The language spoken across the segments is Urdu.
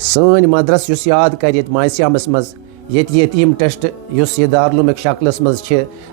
سن مدرس یس یاد کر ماسیامس مز یتیم ٹرسٹ یس یہ دارالعلوم شکلس مز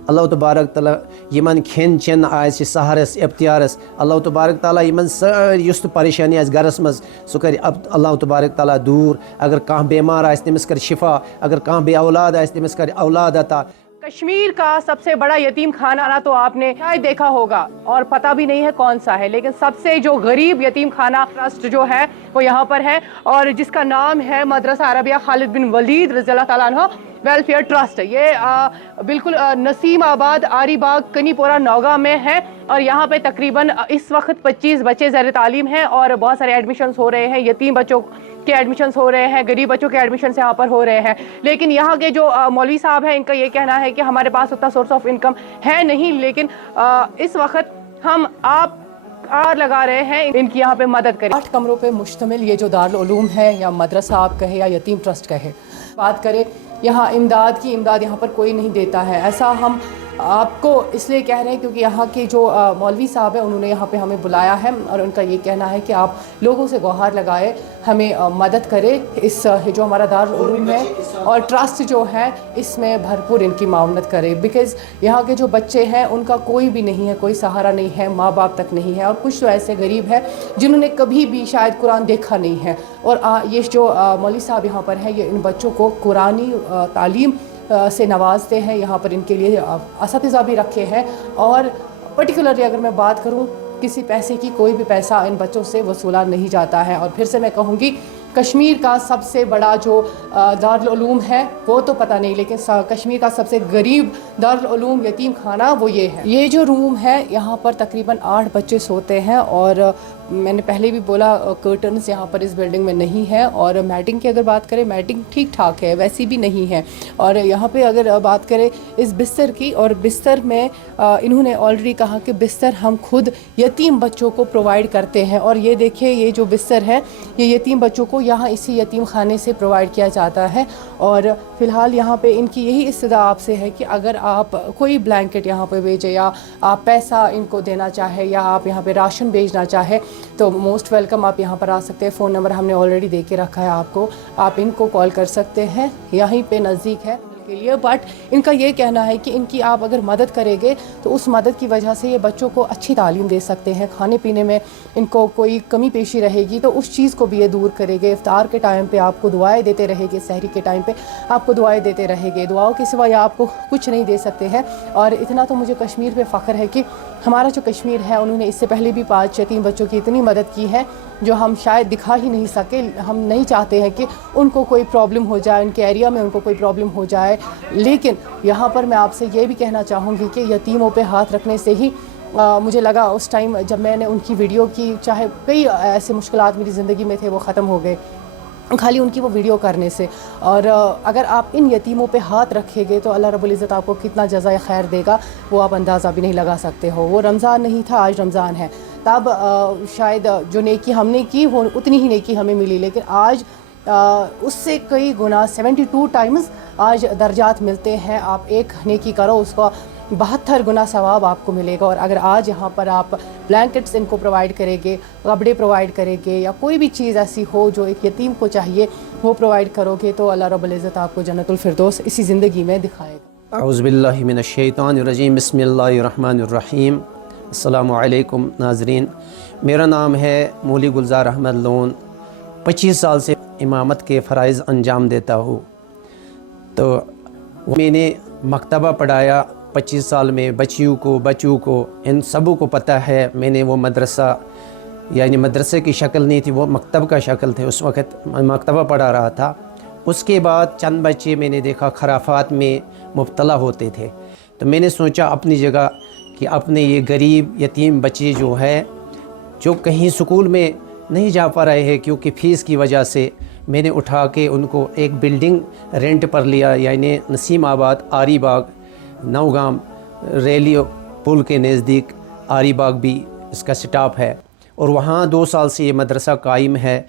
اللہ تبارک تعالیٰ یمن کھین چین آس سہرس افتیارس اللہ تبارک تعالیٰ یمن ساری یس پریشانی آس گرس مز سہ کر اللہ تبارک تعالیٰ دور، اگر کانٛہہ بیمار آس تمس کر شفا، اگر کانٛہہ بے اولاد آس تمس کر اولاد عطا۔ کشمیر کا سب سے بڑا یتیم خانہ تو آپ نے شاید دیکھا ہوگا اور پتہ بھی نہیں ہے کون سا ہے، لیکن سب سے جو غریب یتیم خانہ ٹرسٹ جو ہے وہ یہاں پر ہے اور جس کا نام ہے مدرسہ عربیہ خالد بن ولید رضی اللہ تعالیٰ عنہ ویلفیئر ٹرسٹ۔ یہ بالکل نسیم آباد، آری باغ، کنی پورہ، نوگاں میں ہے اور یہاں پہ تقریباً اس وقت 25 بچے زیر تعلیم ہیں اور بہت سارے ایڈمیشنز ہو رہے ہیں، یتیم بچوں کے ایڈمیشنز ہو رہے ہیں، غریب بچوں کے ایڈمیشنز یہاں پر ہو رہے ہیں۔ لیکن یہاں کے جو مولوی صاحب ہیں ان کا یہ کہنا ہے کہ ہمارے پاس اتنا سورس آف انکم ہے نہیں، لیکن اس وقت ہم آپ لگا رہے ہیں ان کی یہاں پہ مدد کریں۔ 8 کمروں پہ مشتمل یہ جو دارالعلوم ہے یا مدرسہ آپ کہے یا یتیم ٹرسٹ کہے، بات کریں یہاں امداد کی، امداد یہاں پر کوئی نہیں دیتا ہے۔ ایسا ہم آپ کو اس لیے کہہ رہے ہیں کیونکہ یہاں کے جو مولوی صاحب ہیں انہوں نے یہاں پہ ہمیں بلایا ہے اور ان کا یہ کہنا ہے کہ آپ لوگوں سے گہار لگائے، ہمیں مدد کرے، اس جو ہمارا دارالعلوم ہے اور ٹرسٹ جو ہے اس میں بھرپور ان کی معاونت کرے، بیکاز یہاں کے جو بچے ہیں ان کا کوئی بھی نہیں ہے، کوئی سہارا نہیں ہے، ماں باپ تک نہیں ہے اور کچھ تو ایسے غریب ہیں جنہوں نے کبھی بھی شاید قرآن دیکھا نہیں ہے اور یہ جو مولوی صاحب یہاں پر ہیں یہ ان بچوں کو قرآنی تعلیم سے نوازتے ہیں، یہاں پر ان کے لیے اساتذہ بھی رکھے ہیں اور پرٹیکولرلی اگر میں بات کروں کسی پیسے کی، کوئی بھی پیسہ ان بچوں سے وصولا نہیں جاتا ہے۔ اور پھر سے میں کہوں گی کشمیر کا سب سے بڑا جو دارالعلوم ہے وہ تو پتہ نہیں، لیکن کشمیر کا سب سے غریب دارالعلوم یتیم خانہ وہ یہ ہے۔ یہ جو روم ہے یہاں پر تقریباً 8 بچے سوتے ہیں اور میں نے پہلے بھی بولا کرٹنز یہاں پر اس بلڈنگ میں نہیں ہے اور میٹنگ کی اگر بات کریں میٹنگ ٹھیک ٹھاک ہے، ویسی بھی نہیں ہے۔ اور یہاں پہ اگر بات کریں اس بستر کی، اور بستر میں انہوں نے آلریڈی کہا کہ بستر ہم خود یتیم بچوں کو پرووائڈ کرتے ہیں اور یہ دیکھیں یہ جو بستر ہے یہ یتیم بچوں کو یہاں اسی یتیم خانے سے پرووائڈ کیا جاتا ہے۔ اور فی الحال یہاں پہ ان کی یہی استدعا آپ سے ہے کہ اگر آپ کوئی بلینکٹ یہاں پہ بھیجے یا آپ پیسہ ان کو دینا چاہے یا آپ یہاں پہ راشن بھیجنا چاہے تو موسٹ ویلکم، آپ یہاں پر آ سکتے ہیں۔ فون نمبر ہم نے آلریڈی دے کے رکھا ہے آپ کو، آپ ان کو کال کر سکتے ہیں، یہیں پہ نزدیک ہے کے لیے۔ بٹ ان کا یہ کہنا ہے کہ ان کی آپ اگر مدد کریں گے تو اس مدد کی وجہ سے یہ بچوں کو اچھی تعلیم دے سکتے ہیں، کھانے پینے میں ان کو کوئی کمی پیشی رہے گی تو اس چیز کو بھی یہ دور کرے گے۔ افطار کے ٹائم پہ آپ کو دعائیں دیتے رہے گے، سحری کے ٹائم پہ آپ کو دعائیں دیتے رہے گے، دعاؤں کے سوا یہ آپ کو کچھ نہیں دے سکتے ہیں۔ اور اتنا تو مجھے کشمیر پہ فخر ہے کہ ہمارا جو کشمیر ہے انہوں نے اس سے پہلے بھی 5 یتیم بچوں کی اتنی مدد کی ہے جو ہم شاید دکھا ہی نہیں سکے۔ ہم نہیں چاہتے ہیں کہ ان کو کوئی پرابلم ہو جائے، ان کے ایریا میں ان کو کوئی پرابلم ہو جائے، لیکن یہاں پر میں آپ سے یہ بھی کہنا چاہوں گی کہ یتیموں پہ ہاتھ رکھنے سے ہی مجھے لگا اس ٹائم جب میں نے ان کی ویڈیو کی، چاہے کئی ایسے مشکلات میری زندگی میں تھے وہ ختم ہو گئے خالی ان کی وہ ویڈیو کرنے سے۔ اور اگر آپ ان یتیموں پہ ہاتھ رکھیں گے تو اللہ رب العزت آپ کو کتنا جزائے خیر دے گا وہ آپ اندازہ بھی نہیں لگا سکتے ہو۔ وہ رمضان نہیں تھا، آج رمضان ہے، تب شاید جو نیکی ہم نے کی وہ اتنی ہی نیکی ہمیں ملی، لیکن آج اس سے کئی گنا 72 ٹائمز آج درجات ملتے ہیں۔ آپ ایک نیکی کرو اس کو 72 گنا ثواب آپ کو ملے گا۔ اور اگر آج یہاں پر آپ بلینکٹس ان کو پرووائڈ کریں گے، کپڑے پرووائڈ کریں گے یا کوئی بھی چیز ایسی ہو جو ایک یتیم کو چاہیے وہ پرووائڈ کرو گے تو اللہ رب العزت آپ کو جنت الفردوس اسی زندگی میں دکھائے گا۔ اعوذ باللہ من الشیطان الرجیم، بسم اللہ الرحمن الرحیم۔ السلام علیکم ناظرین، میرا نام ہے مولی گلزار احمد لون، 25 سال سے امامت کے فرائض انجام دیتا ہوں۔ تو میں نے مکتبہ پڑھایا 25 سال میں، بچوں کو ان سبوں کو پتہ ہے۔ میں نے وہ مدرسہ یعنی مدرسے کی شکل نہیں تھی، وہ مکتب کا شکل تھے، اس وقت میں مکتبہ پڑھا رہا تھا۔ اس کے بعد چند بچے میں نے دیکھا خرافات میں مبتلا ہوتے تھے، تو میں نے سوچا اپنی جگہ کہ اپنے یہ غریب یتیم بچے جو ہے جو کہیں سکول میں نہیں جا پا رہے ہیں کیونکہ فیس کی وجہ سے، میں نے اٹھا کے ان کو ایک بلڈنگ رینٹ پر لیا، یعنی نسیم آباد آری باغ نوگاں ریلی پل کے نزدیک آری باغ بھی اس کا سٹاپ ہے، اور وہاں 2 سال سے یہ مدرسہ قائم ہے۔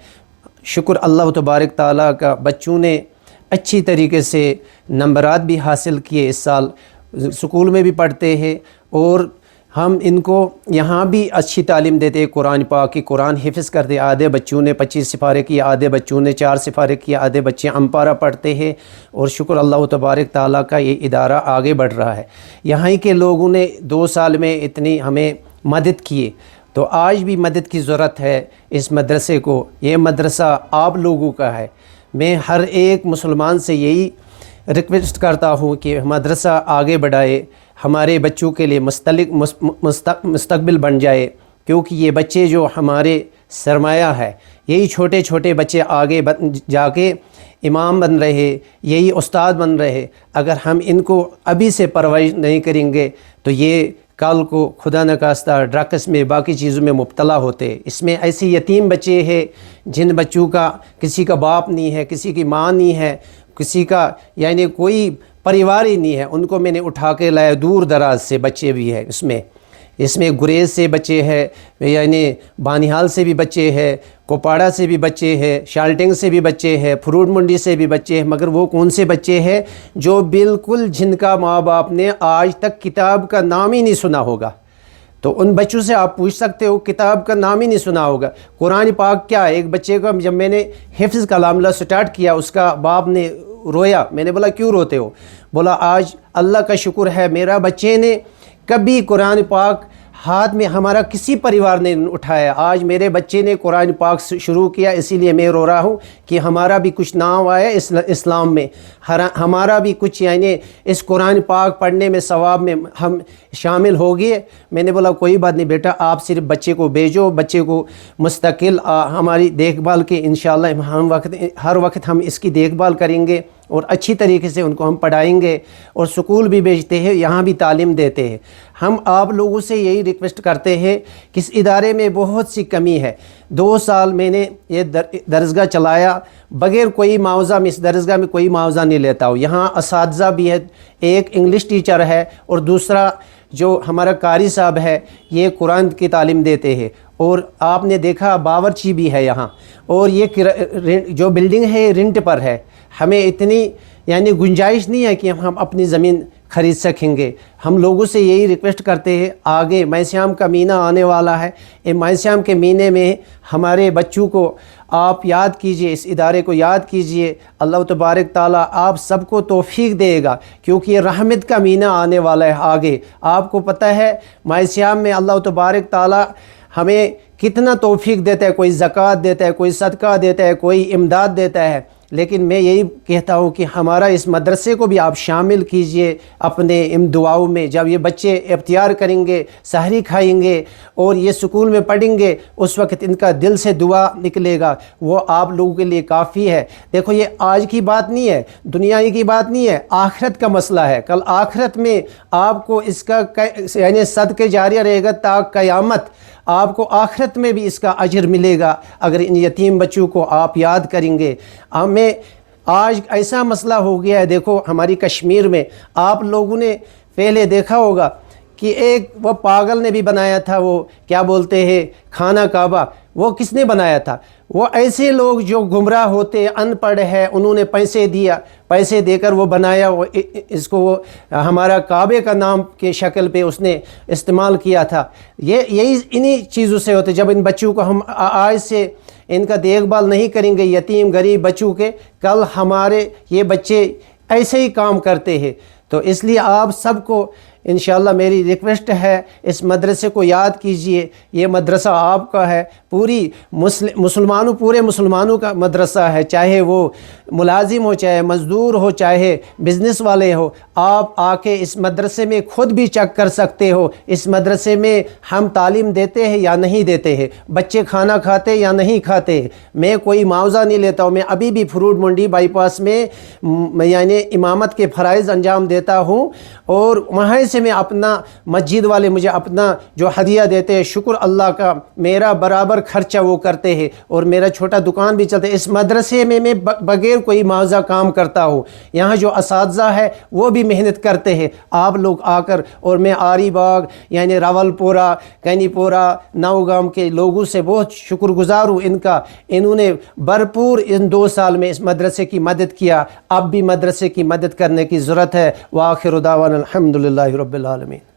شکر اللہ تبارک تعالیٰ کا، بچوں نے اچھی طریقے سے نمبرات بھی حاصل کیے، اس سال سکول میں بھی پڑھتے ہیں اور ہم ان کو یہاں بھی اچھی تعلیم دیتے، قرآن پاک کی قرآن حفظ کرتے، آدھے بچوں نے 25 سپارے کیے، آدھے بچوں نے 4 سپارے کیے، آدھے بچے امپارہ پڑھتے ہیں، اور شکر اللہ تبارک تعالیٰ کا یہ ادارہ آگے بڑھ رہا ہے۔ یہاں کے لوگوں نے 2 سال میں اتنی ہمیں مدد کیے، تو آج بھی مدد کی ضرورت ہے اس مدرسے کو۔ یہ مدرسہ آپ لوگوں کا ہے۔ میں ہر ایک مسلمان سے یہی ریکویسٹ کرتا ہوں کہ مدرسہ آگے بڑھائے، ہمارے بچوں کے لیے مستقبل بن جائے، کیونکہ یہ بچے جو ہمارے سرمایہ ہے، یہی چھوٹے چھوٹے بچے آگے جا کے امام بن رہے، یہی استاد بن رہے۔ اگر ہم ان کو ابھی سے پرورش نہیں کریں گے تو یہ کل کو خدا نخواستہ ڈرگس میں باقی چیزوں میں مبتلا ہوتے۔ اس میں ایسے یتیم بچے ہیں جن بچوں کا کسی کا باپ نہیں ہے، کسی کی ماں نہیں ہے، کسی کا یعنی کوئی پریوار ہی نہیں ہے، ان کو میں نے اٹھا کے لایا، دور دراز سے بچے بھی ہیں اس میں گریز سے بچے ہیں، یعنی بانیہال سے بھی بچے ہیں، کوپاڑا سے بھی بچے ہیں، شالٹنگ سے بھی بچے ہیں، فروٹ منڈی سے بھی بچے ہیں، مگر وہ کون سے بچے ہیں جو بالکل جن کا ماں باپ نے آج تک کتاب کا نام ہی نہیں سنا ہوگا۔ تو ان بچوں سے آپ پوچھ سکتے ہو، کتاب کا نام ہی نہیں سنا ہوگا۔ قرآن پاک کیا ہے؟ ایک بچے کو جب میں نے حفظ کا معاملہ سٹارٹ کیا، اس کا باپ نے رویا۔ میں نے بولا کیوں روتے ہو؟ بولا آج اللہ کا شکر ہے میرا بچے نے کبھی قرآن پاک ہاتھ میں ہمارا کسی پریوار نے اٹھایا، آج میرے بچے نے قرآن پاک شروع کیا، اسی لیے میں رو رہا ہوں کہ ہمارا بھی کچھ نام آیا اسلام میں، ہمارا بھی کچھ یعنی اس قرآن پاک پڑھنے میں ثواب میں ہم شامل ہو گئے۔ میں نے بولا کوئی بات نہیں بیٹا، آپ صرف بچے کو بھیجو، بچے کو مستقل ہماری دیکھ بھال کے انشاءاللہ ہر وقت ہم اس کی دیکھ بھال کریں گے، اور اچھی طریقے سے ان کو ہم پڑھائیں گے، اور سکول بھی بھیجتے ہیں، یہاں بھی تعلیم دیتے ہیں۔ ہم آپ لوگوں سے یہی ریکویسٹ کرتے ہیں کہ اس ادارے میں بہت سی کمی ہے۔ 2 سال میں نے یہ درسگاہ چلایا بغیر کوئی معاوضہ میں، اس درسگاہ میں کوئی معاوضہ نہیں لیتا ہوں۔ یہاں اساتذہ بھی ہے، ایک انگلش ٹیچر ہے اور دوسرا جو ہمارا قاری صاحب ہے، یہ قرآن کی تعلیم دیتے ہیں، اور آپ نے دیکھا باورچی بھی ہے یہاں، اور یہ جو بلڈنگ ہے یہ رینٹ پر ہے۔ ہمیں اتنی یعنی گنجائش نہیں ہے کہ ہم اپنی زمین خرید سکیں گے۔ ہم لوگوں سے یہی ریکویسٹ کرتے ہیں، آگے ماہ سیام کا مہینہ آنے والا ہے، یہ ماہ سیام کے مہینے میں ہمارے بچوں کو آپ یاد کیجئے، اس ادارے کو یاد کیجئے۔ اللہ تبارک تعالیٰ آپ سب کو توفیق دے گا، کیونکہ یہ رحمت کا مہینہ آنے والا ہے آگے۔ آپ کو پتہ ہے ماہ سیام میں اللہ تبارک تعالیٰ ہمیں کتنا توفیق دیتا ہے، کوئی زکوٰۃ دیتا ہے، کوئی صدقہ دیتا ہے، کوئی امداد دیتا ہے، لیکن میں یہی کہتا ہوں کہ ہمارا اس مدرسے کو بھی آپ شامل کیجئے اپنے ان دعاؤں میں۔ جب یہ بچے اختیار کریں گے، سحری کھائیں گے اور یہ سکول میں پڑھیں گے، اس وقت ان کا دل سے دعا نکلے گا، وہ آپ لوگوں کے لیے کافی ہے۔ دیکھو یہ آج کی بات نہیں ہے، دنیا کی بات نہیں ہے، آخرت کا مسئلہ ہے۔ کل آخرت میں آپ کو اس کا یعنی صدقہ جاریہ رہے گا تا قیامت، آپ کو آخرت میں بھی اس کا اجر ملے گا اگر ان یتیم بچوں کو آپ یاد کریں گے۔ ہمیں آج ایسا مسئلہ ہو گیا ہے، دیکھو ہماری کشمیر میں آپ لوگوں نے پہلے دیکھا ہوگا کہ ایک وہ پاگل نے بھی بنایا تھا، وہ کیا بولتے ہیں خانہ کعبہ، وہ کس نے بنایا تھا؟ وہ ایسے لوگ جو گمراہ ہوتے، ان پڑھ ہے، انہوں نے پیسے دے کر وہ بنایا، اس کو وہ ہمارا کعبے کا نام کے شکل پہ اس نے استعمال کیا تھا۔ یہی انہی چیزوں سے ہوتے۔ جب ان بچوں کو ہم آج سے ان کا دیکھ بھال نہیں کریں گے، یتیم غریب بچوں کے، کل ہمارے یہ بچے ایسے ہی کام کرتے ہیں۔ تو اس لیے آپ سب کو انشاءاللہ میری ریکویسٹ ہے، اس مدرسے کو یاد کیجئے، یہ مدرسہ آپ کا ہے، پورے مسلمانوں کا مدرسہ ہے، چاہے وہ ملازم ہو، چاہے مزدور ہو، چاہے بزنس والے ہو۔ آپ آ کے اس مدرسے میں خود بھی چیک کر سکتے ہو، اس مدرسے میں ہم تعلیم دیتے ہیں یا نہیں دیتے ہیں، بچے کھانا کھاتے یا نہیں کھاتے۔ میں کوئی معاوضہ نہیں لیتا ہوں، میں ابھی بھی فروٹ منڈی بائی پاس میں یعنی امامت کے فرائض انجام دیتا ہوں، اور وہاں سے میں اپنا مسجد والے مجھے اپنا جو ہدیہ دیتے ہیں، شکر اللہ کا، میرا برابر خرچہ وہ کرتے ہیں، اور میرا چھوٹا دکان بھی چلتا ہے۔ اس مدرسے میں میں بغیر کوئی معاوضہ کام کرتا ہوں۔ یہاں جو اساتذہ ہے وہ بھی محنت کرتے ہیں، آپ لوگ آ کر، اور میں آری باغ یعنی راول پورہ، کینی پورہ، نوگام کے لوگوں سے بہت شکر گزار ہوں ان کا، انہوں نے بھرپور ان 2 سال میں اس مدرسے کی مدد کیا۔ اب بھی مدرسے کی مدد کرنے کی ضرورت ہے۔ وآخر دعوانا الحمدللہ رب العالمین۔